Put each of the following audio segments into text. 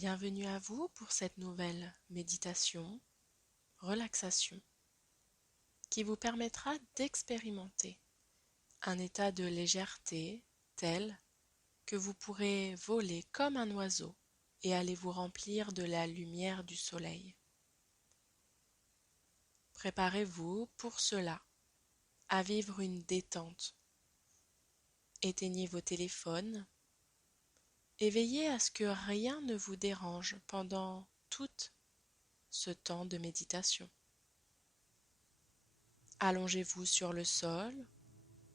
Bienvenue à vous pour cette nouvelle méditation, relaxation, qui vous permettra d'expérimenter un état de légèreté tel que vous pourrez voler comme un oiseau et aller vous remplir de la lumière du soleil. Préparez-vous pour cela à vivre une détente. Éteignez vos téléphones et veillez à ce que rien ne vous dérange pendant tout ce temps de méditation. Allongez-vous sur le sol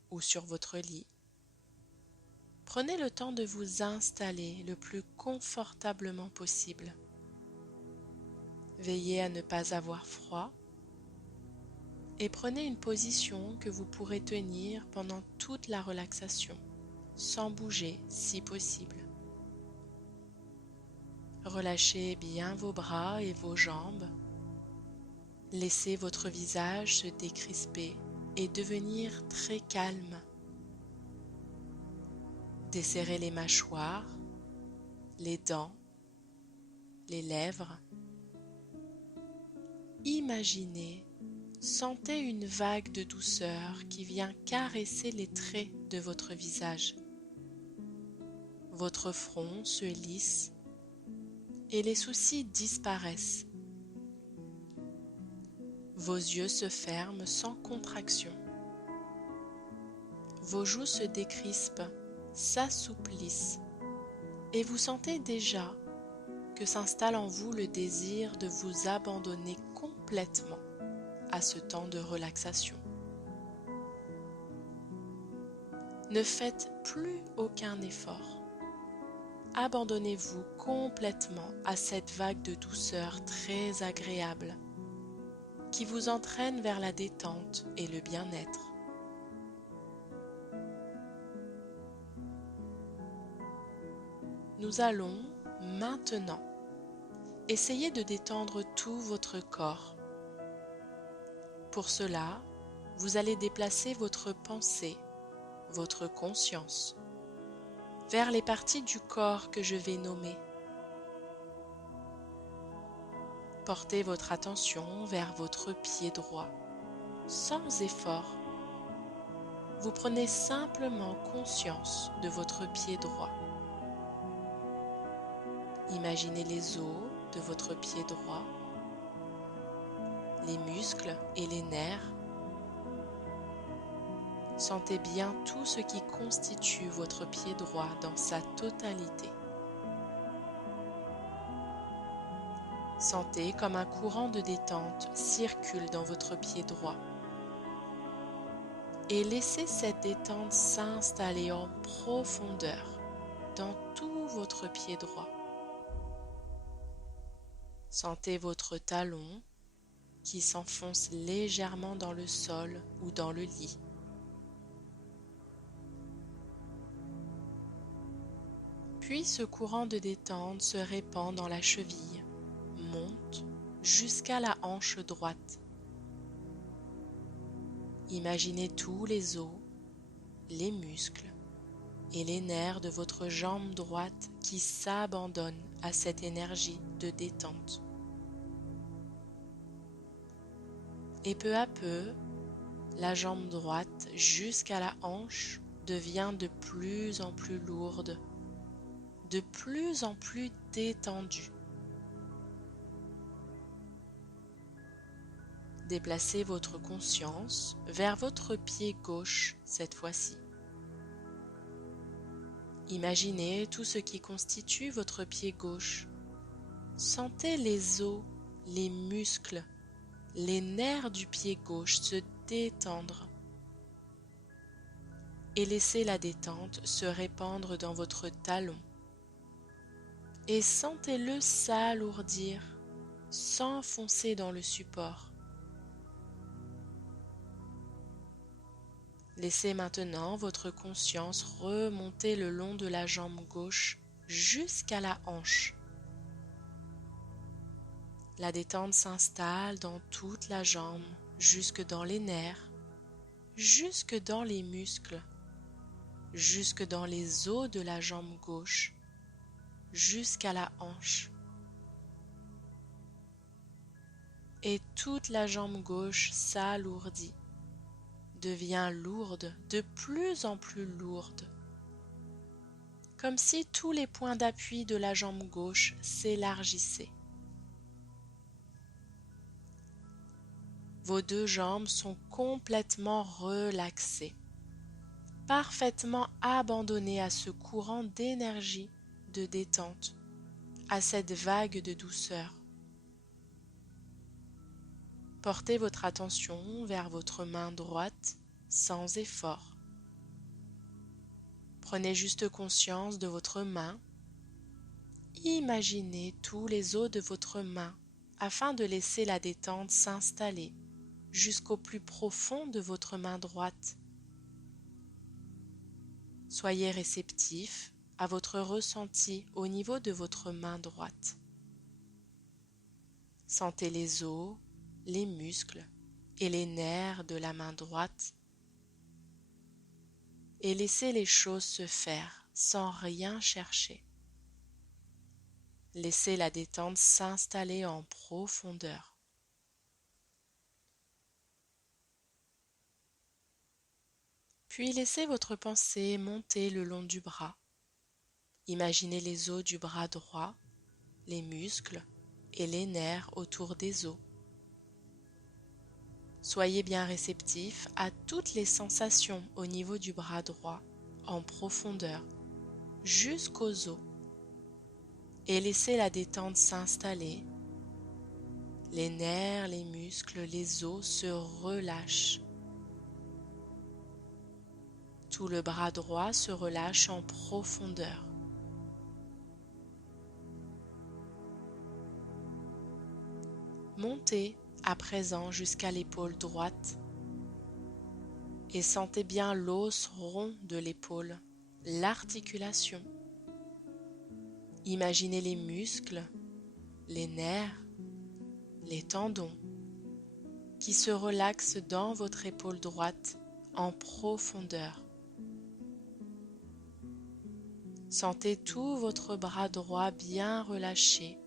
ou sur votre lit. Prenez le temps de vous installer le plus confortablement possible. Veillez à ne pas avoir froid et prenez une position que vous pourrez tenir pendant toute la relaxation, sans bouger si possible. Relâchez bien vos bras et vos jambes. Laissez votre visage se décrisper et devenir très calme. Desserrez les mâchoires, les dents, les lèvres. Imaginez, sentez une vague de douceur qui vient caresser les traits de votre visage. Votre front se lisse et les soucis disparaissent. Vos yeux se ferment sans contraction. Vos joues se décrispent, s'assouplissent et vous sentez déjà que s'installe en vous le désir de vous abandonner complètement à ce temps de relaxation. Ne faites plus aucun effort. Abandonnez-vous complètement à cette vague de douceur très agréable qui vous entraîne vers la détente et le bien-être. Nous allons maintenant essayer de détendre tout votre corps. Pour cela, vous allez déplacer votre pensée, votre conscience, vers les parties du corps que je vais nommer. Portez votre attention vers votre pied droit, sans effort. Vous prenez simplement conscience de votre pied droit. Imaginez les os de votre pied droit, les muscles et les nerfs. Sentez bien tout ce qui constitue votre pied droit dans sa totalité. Sentez comme un courant de détente circule dans votre pied droit. Et laissez cette détente s'installer en profondeur dans tout votre pied droit. Sentez votre talon qui s'enfonce légèrement dans le sol ou dans le lit. Puis ce courant de détente se répand dans la cheville, monte jusqu'à la hanche droite. Imaginez tous les os, les muscles et les nerfs de votre jambe droite qui s'abandonnent à cette énergie de détente. Et peu à peu, la jambe droite jusqu'à la hanche devient de plus en plus lourde, de plus en plus détendue. Déplacez votre conscience vers votre pied gauche cette fois-ci. Imaginez tout ce qui constitue votre pied gauche. Sentez les os, les muscles, les nerfs du pied gauche se détendre. Et laissez la détente se répandre dans votre talon. Et sentez-le s'alourdir, s'enfoncer dans le support. Laissez maintenant votre conscience remonter le long de la jambe gauche jusqu'à la hanche. La détente s'installe dans toute la jambe, jusque dans les nerfs, jusque dans les muscles, jusque dans les os de la jambe gauche, jusqu'à la hanche. et toute la jambe gauche s'alourdit, devient lourde, de plus en plus lourde, comme si tous les points d'appui de la jambe gauche s'élargissaient. Vos deux jambes sont complètement relaxées, parfaitement abandonnées à ce courant d'énergie, de détente, à cette vague de douceur. Portez votre attention vers votre main droite sans effort. Prenez juste conscience de votre main. Imaginez tous les os de votre main afin de laisser la détente s'installer jusqu'au plus profond de votre main droite. Soyez réceptif à votre ressenti au niveau de votre main droite. Sentez les os, les muscles et les nerfs de la main droite et laissez les choses se faire sans rien chercher. Laissez la détente s'installer en profondeur. Puis laissez votre pensée monter le long du bras. Imaginez les os du bras droit, les muscles et les nerfs autour des os. Soyez bien réceptif à toutes les sensations au niveau du bras droit, en profondeur, jusqu'aux os. Et laissez la détente s'installer. Les nerfs, les muscles, les os se relâchent. Tout le bras droit se relâche en profondeur. Montez à présent jusqu'à l'épaule droite et sentez bien l'os rond de l'épaule, l'articulation. Imaginez les muscles, les nerfs, les tendons qui se relaxent dans votre épaule droite en profondeur. Sentez tout votre bras droit bien relâché,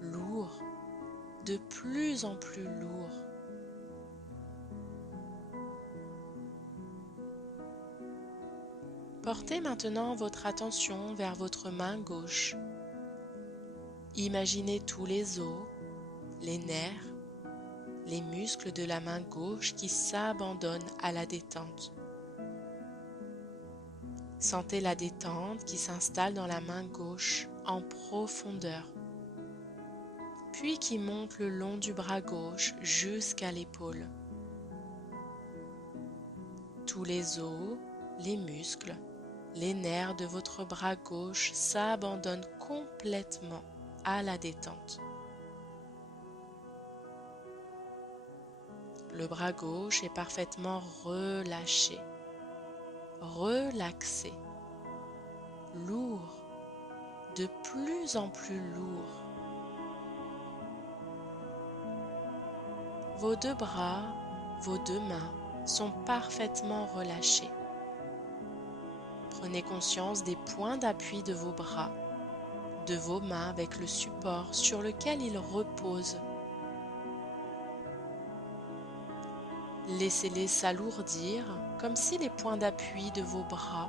lourd, de plus en plus lourd. Portez maintenant votre attention vers votre main gauche. Imaginez tous les os, les nerfs, les muscles de la main gauche qui s'abandonnent à la détente. Sentez la détente qui s'installe dans la main gauche en profondeur, puis qui monte le long du bras gauche jusqu'à l'épaule. Tous les os, les muscles, les nerfs de votre bras gauche s'abandonnent complètement à la détente. Le bras gauche est parfaitement relâché, relaxé, lourd, de plus en plus lourd. Vos deux bras, vos deux mains sont parfaitement relâchés. Prenez conscience des points d'appui de vos bras, de vos mains avec le support sur lequel ils reposent. Laissez-les s'alourdir comme si les points d'appui de vos bras,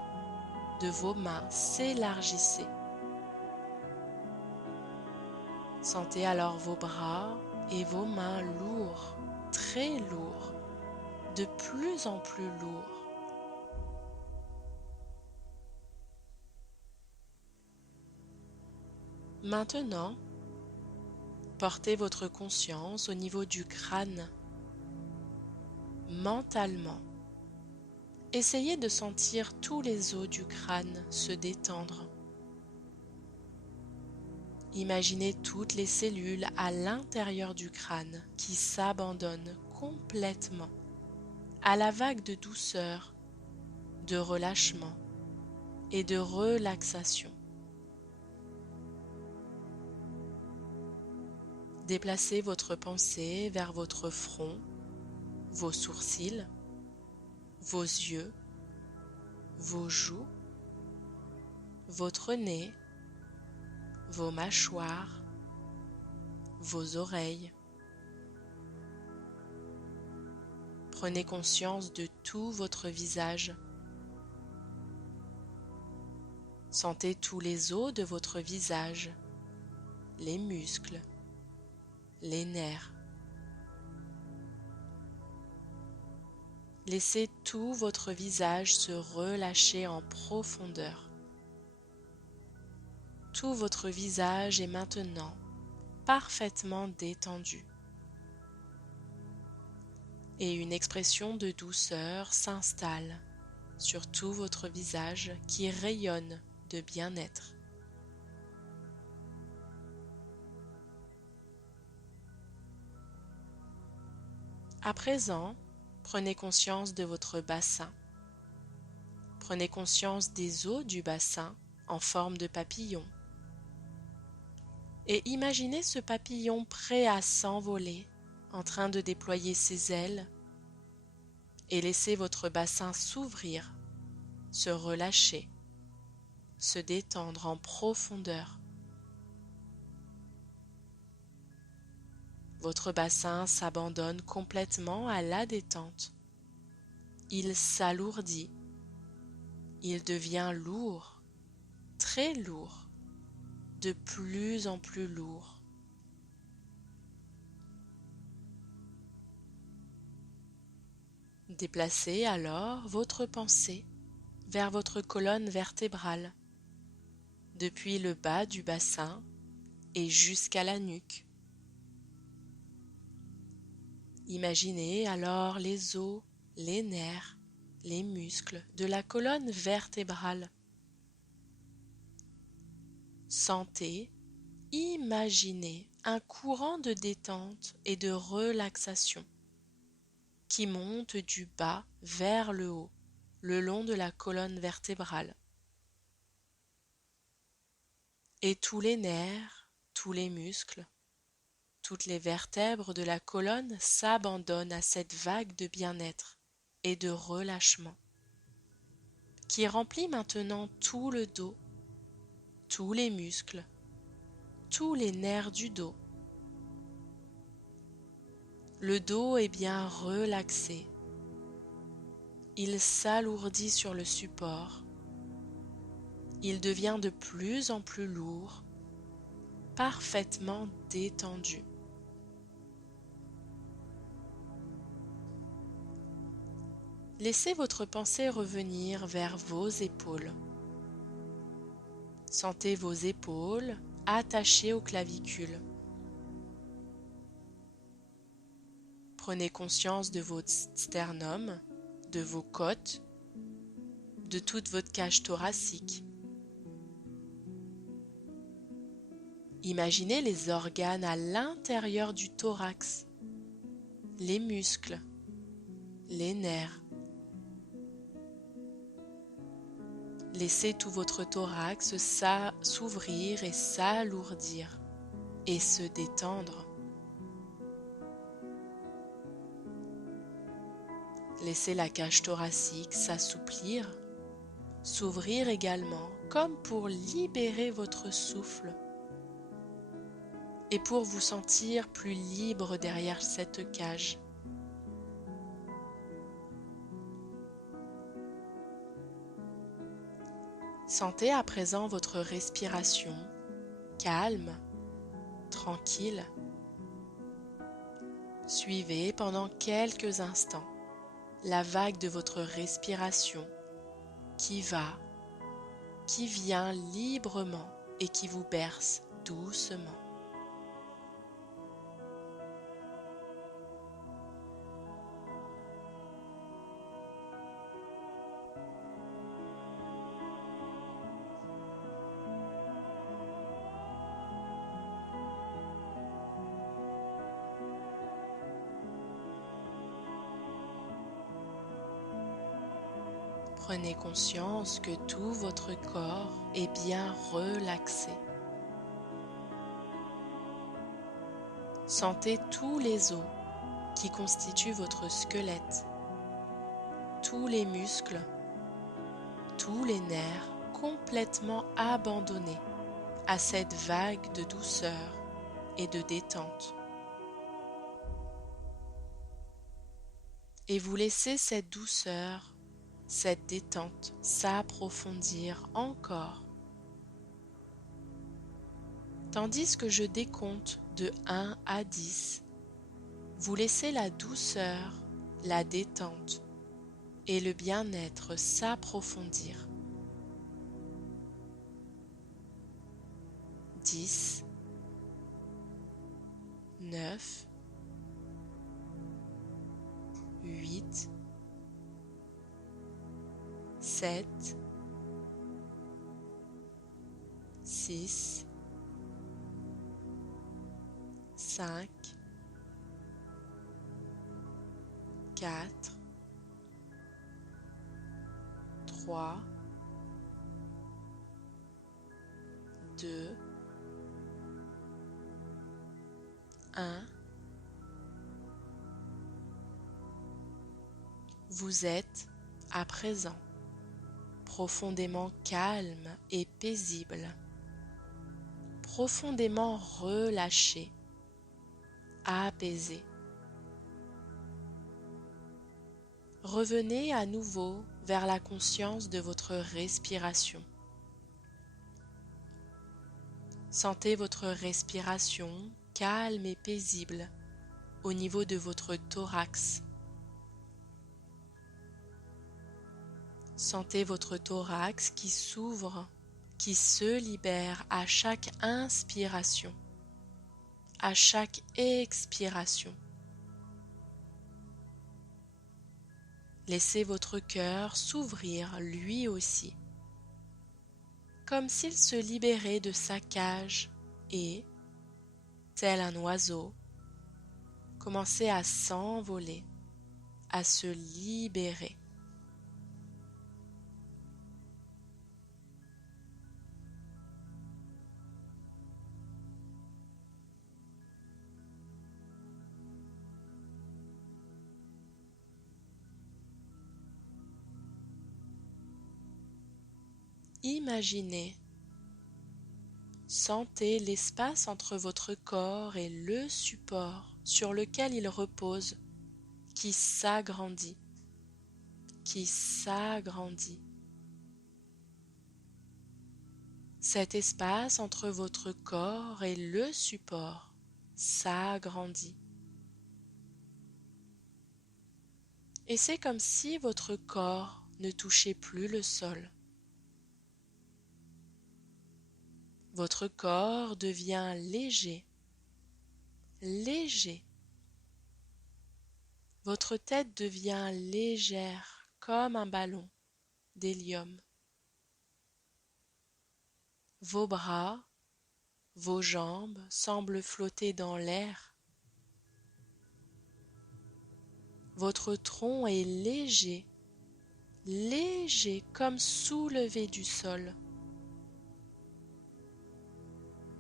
de vos mains s'élargissaient. Sentez alors vos bras et vos mains lourds, très lourds, de plus en plus lourds. Maintenant, portez votre conscience au niveau du crâne. Mentalement, essayez de sentir tous les os du crâne se détendre. Imaginez toutes les cellules à l'intérieur du crâne qui s'abandonnent complètement à la vague de douceur, de relâchement et de relaxation. Déplacez votre pensée vers votre front, vos sourcils, vos yeux, vos joues, votre nez, vos mâchoires, vos oreilles, Prenez conscience de tout votre visage. Sentez tous les os de votre visage, les muscles, les nerfs. Laissez tout votre visage se relâcher en profondeur. Tout votre visage est maintenant parfaitement détendu. Et une expression de douceur s'installe sur tout votre visage qui rayonne de bien-être. À présent, prenez conscience de votre bassin. Prenez conscience des os du bassin en forme de papillon. Et imaginez ce papillon prêt à s'envoler, en train de déployer ses ailes, et laissez votre bassin s'ouvrir, se relâcher, se détendre en profondeur. Votre bassin s'abandonne complètement à la détente. Il s'alourdit. Il devient lourd, très lourd, de plus en plus lourd. Déplacez alors votre pensée vers votre colonne vertébrale, depuis le bas du bassin et jusqu'à la nuque. Imaginez alors les os, les nerfs, les muscles de la colonne vertébrale. Sentez, imaginez un courant de détente et de relaxation qui monte du bas vers le haut, le long de la colonne vertébrale. Et tous les nerfs, tous les muscles, toutes les vertèbres de la colonne s'abandonnent à cette vague de bien-être et de relâchement qui remplit maintenant tout le dos, tous les muscles, tous les nerfs du dos. Le dos est bien relaxé. Il s'alourdit sur le support. Il devient de plus en plus lourd, parfaitement détendu. Laissez votre pensée revenir vers vos épaules. Sentez vos épaules attachées aux clavicules. Prenez conscience de votre sternum, de vos côtes, de toute votre cage thoracique. Imaginez les organes à l'intérieur du thorax, les muscles, les nerfs. Laissez tout votre thorax s'ouvrir et s'alourdir et se détendre. Laissez la cage thoracique s'assouplir, s'ouvrir également, comme pour libérer votre souffle et pour vous sentir plus libre derrière cette cage. Sentez à présent votre respiration calme, tranquille. Suivez pendant quelques instants la vague de votre respiration qui va, qui vient librement et qui vous berce doucement. Prenez conscience que tout votre corps est bien relaxé. Sentez tous les os qui constituent votre squelette, tous les muscles, tous les nerfs complètement abandonnés à cette vague de douceur et de détente. et vous laissez cette douceur, cette détente s'approfondir encore. Tandis que je décompte de 1 à 10, vous laissez la douceur, la détente et le bien-être s'approfondir. 10, 9, 8, 7, 6, 5, 4, 3, 2, 1. Vous êtes, à présent, profondément calme et paisible, profondément relâché, apaisé. Revenez à nouveau vers la conscience de votre respiration. Sentez votre respiration calme et paisible au niveau de votre thorax. Sentez votre thorax qui s'ouvre, qui se libère à chaque inspiration, à chaque expiration. Laissez votre cœur s'ouvrir lui aussi, comme s'il se libérait de sa cage et, tel un oiseau, commençait à s'envoler, à se libérer. Imaginez, sentez l'espace entre votre corps et le support sur lequel il repose, qui s'agrandit, qui s'agrandit. Cet espace entre votre corps et le support s'agrandit. Et c'est comme si votre corps ne touchait plus le sol. Votre corps devient léger, léger. Votre tête devient légère comme un ballon d'hélium. Vos bras, vos jambes semblent flotter dans l'air. Votre tronc est léger, léger comme soulevé du sol.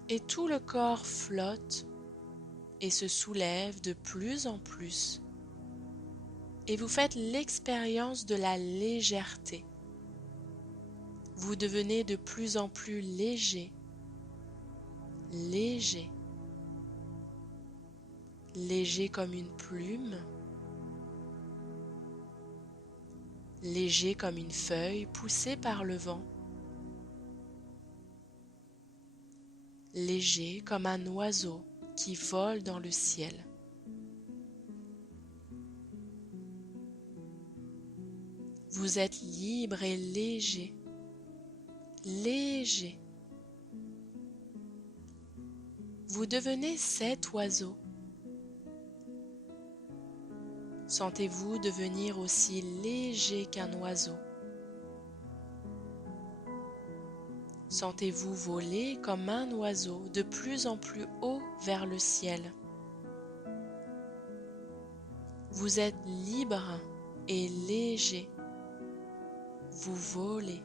Et tout le corps flotte et se soulève de plus en plus. Et vous faites l'expérience de la légèreté. Vous devenez de plus en plus léger, léger, léger comme une plume, léger comme une feuille poussée par le vent, léger comme un oiseau qui vole dans le ciel. Vous êtes libre et léger, léger. Vous devenez cet oiseau. Sentez-vous devenir aussi léger qu'un oiseau. Sentez-vous voler comme un oiseau de plus en plus haut vers le ciel. Vous êtes libre et léger. Vous volez.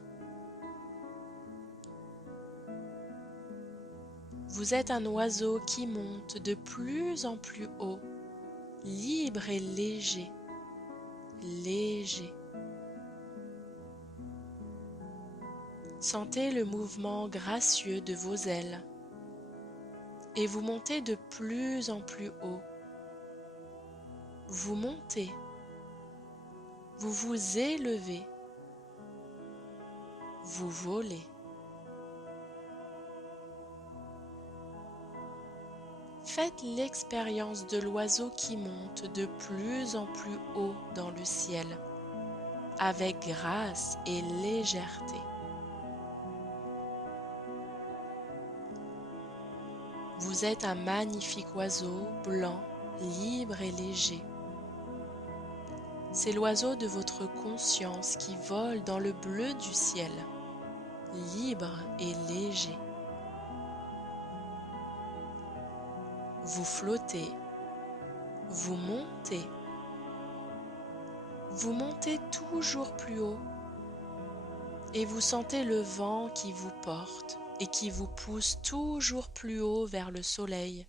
Vous êtes un oiseau qui monte de plus en plus haut, libre et léger, léger. Sentez le mouvement gracieux de vos ailes et vous montez de plus en plus haut. Vous montez vous vous élevez, vous volez. Faites l'expérience de l'oiseau qui monte de plus en plus haut dans le ciel, avec grâce et légèreté. Vous êtes un magnifique oiseau blanc, libre et léger. C'est l'oiseau de votre conscience qui vole dans le bleu du ciel, libre et léger. Vous flottez, vous montez toujours plus haut et vous sentez le vent qui vous porte et qui vous pousse toujours plus haut vers le soleil.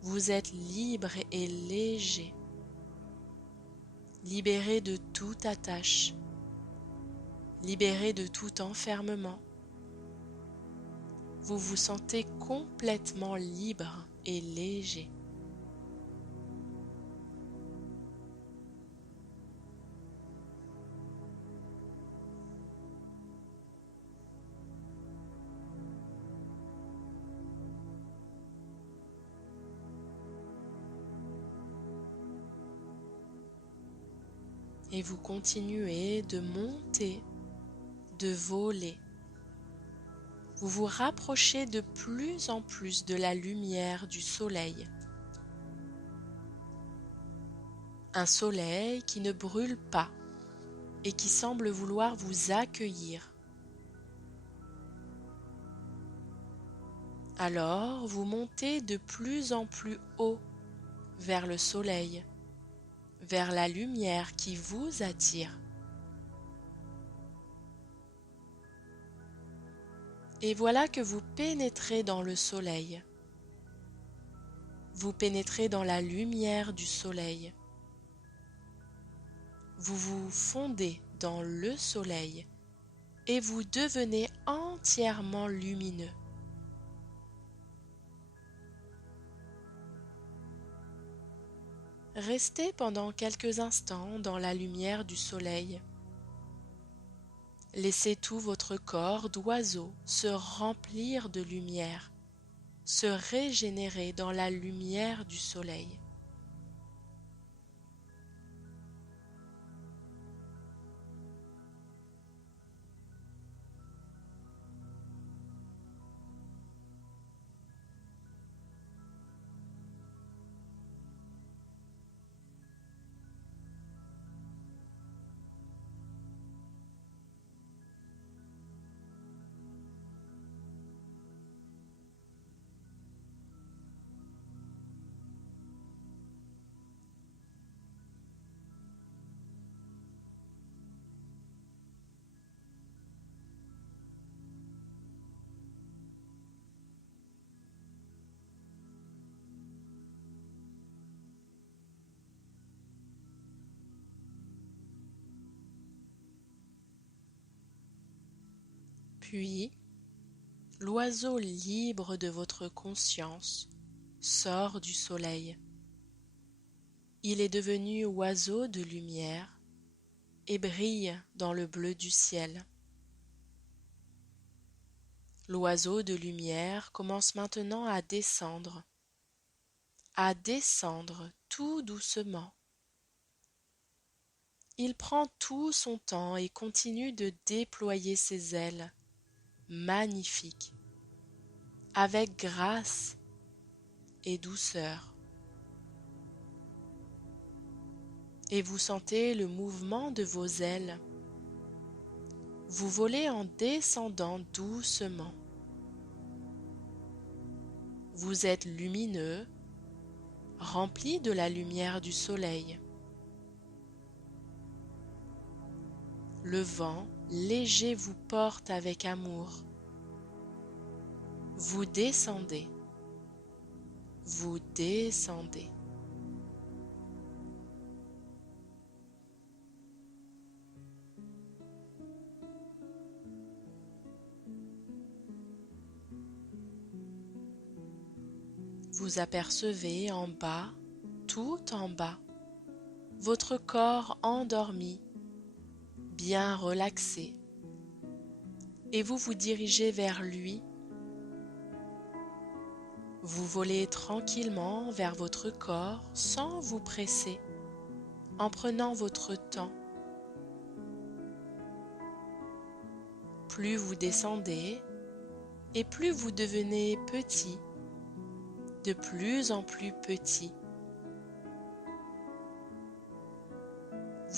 Vous êtes libre et léger, libéré de toute attache, libéré de tout enfermement. Vous vous sentez complètement libre et léger. Et vous continuez de monter, de voler. Vous vous rapprochez de plus en plus de la lumière du soleil. Un soleil qui ne brûle pas et qui semble vouloir vous accueillir. Alors vous montez de plus en plus haut vers le soleil, vers la lumière qui vous attire. Et voilà que vous pénétrez dans le soleil. Vous pénétrez dans la lumière du soleil. Vous vous fondez dans le soleil et vous devenez entièrement lumineux. Restez pendant quelques instants dans la lumière du soleil. Laissez tout votre corps d'oiseau se remplir de lumière, se régénérer dans la lumière du soleil. Puis, l'oiseau libre de votre conscience sort du soleil. Il est devenu oiseau de lumière et brille dans le bleu du ciel. L'oiseau de lumière commence maintenant à descendre tout doucement. Il prend tout son temps et continue de déployer ses ailes, magnifiques, avec grâce et douceur. Et vous sentez le mouvement de vos ailes. Vous volez en descendant doucement. Vous êtes lumineux, rempli de la lumière du soleil. Le vent léger vous porte avec amour. Vous descendez. Vous descendez. Vous apercevez en bas, tout en bas, votre corps endormi, bien relaxé, et vous vous dirigez vers lui. Vous volez tranquillement vers votre corps sans vous presser, en prenant votre temps. Plus vous descendez et plus vous devenez petit, de plus en plus petit.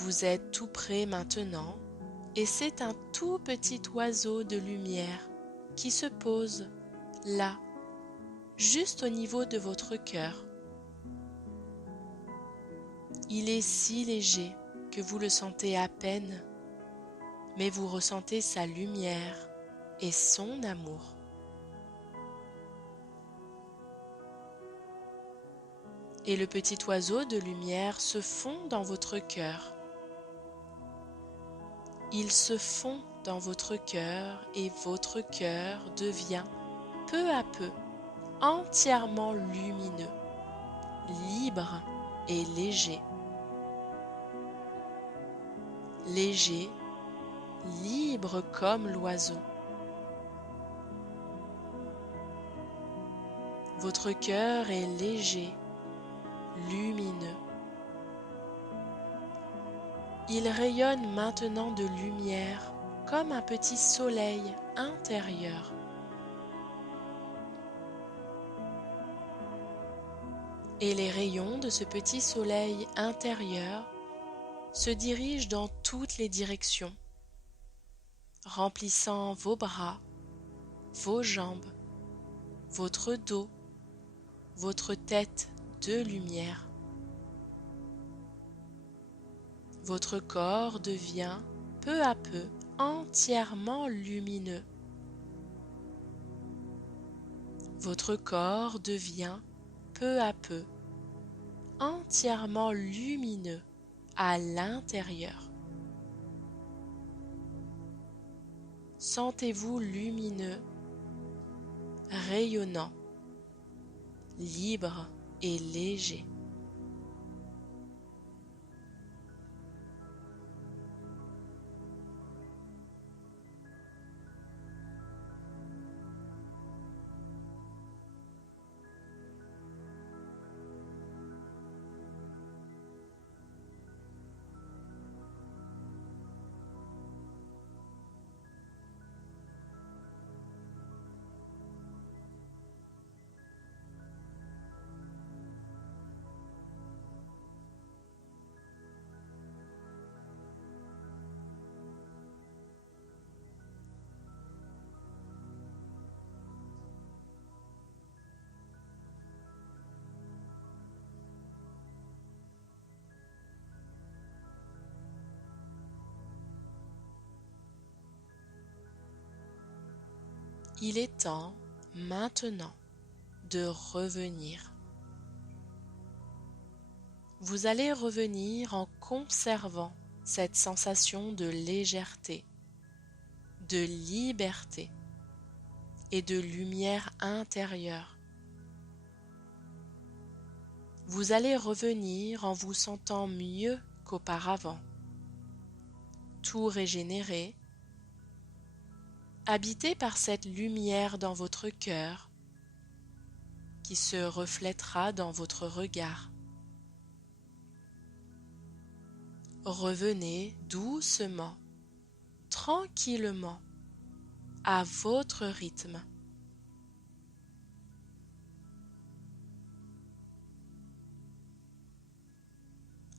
Vous êtes tout près maintenant et c'est un tout petit oiseau de lumière qui se pose là, juste au niveau de votre cœur. Il est si léger que vous le sentez à peine, mais vous ressentez sa lumière et son amour. Et le petit oiseau de lumière se fond dans votre cœur. Il se fond dans votre cœur et votre cœur devient peu à peu entièrement lumineux, libre et léger. Léger, libre comme l'oiseau. Votre cœur est léger, lumineux. Il rayonne maintenant de lumière comme un petit soleil intérieur. Et les rayons de ce petit soleil intérieur se dirigent dans toutes les directions, remplissant vos bras, vos jambes, votre dos, votre tête de lumière. Votre corps devient peu à peu entièrement lumineux. Votre corps devient peu à peu entièrement lumineux à l'intérieur. Sentez-vous lumineux, rayonnant, libre et léger. Il est temps maintenant de revenir. Vous allez revenir en conservant cette sensation de légèreté, de liberté et de lumière intérieure. Vous allez revenir en vous sentant mieux qu'auparavant, tout régénéré, habité par cette lumière dans votre cœur qui se reflètera dans votre regard. Revenez doucement, tranquillement, à votre rythme.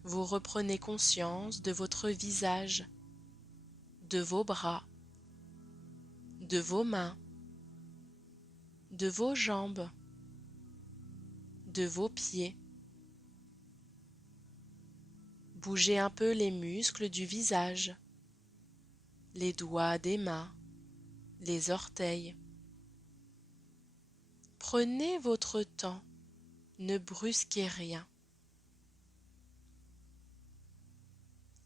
Vous reprenez conscience de votre visage, de vos bras, de vos mains, de vos jambes, de vos pieds. Bougez un peu les muscles du visage, les doigts des mains, les orteils. Prenez votre temps, ne brusquez rien.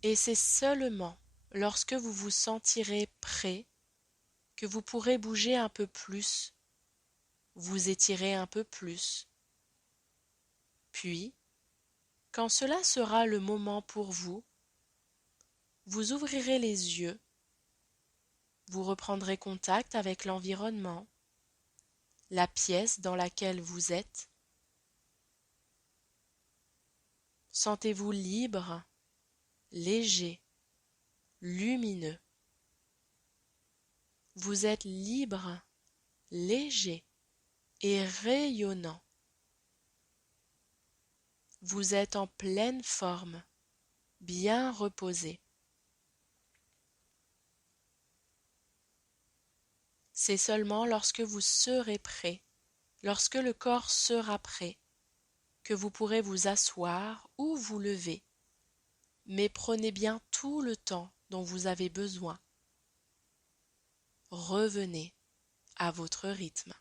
Et c'est seulement lorsque vous vous sentirez prêt que vous pourrez bouger un peu plus, vous étirer un peu plus. Puis, Quand cela sera le moment pour vous, vous ouvrirez les yeux, vous reprendrez contact avec l'environnement, la pièce dans laquelle vous êtes. Sentez-vous libre, léger, lumineux. Vous êtes libre, léger et rayonnant. Vous êtes en pleine forme, bien reposé. C'est seulement lorsque vous serez prêt, lorsque le corps sera prêt, que vous pourrez vous asseoir ou vous lever. Mais prenez bien tout le temps dont vous avez besoin. Revenez à votre rythme.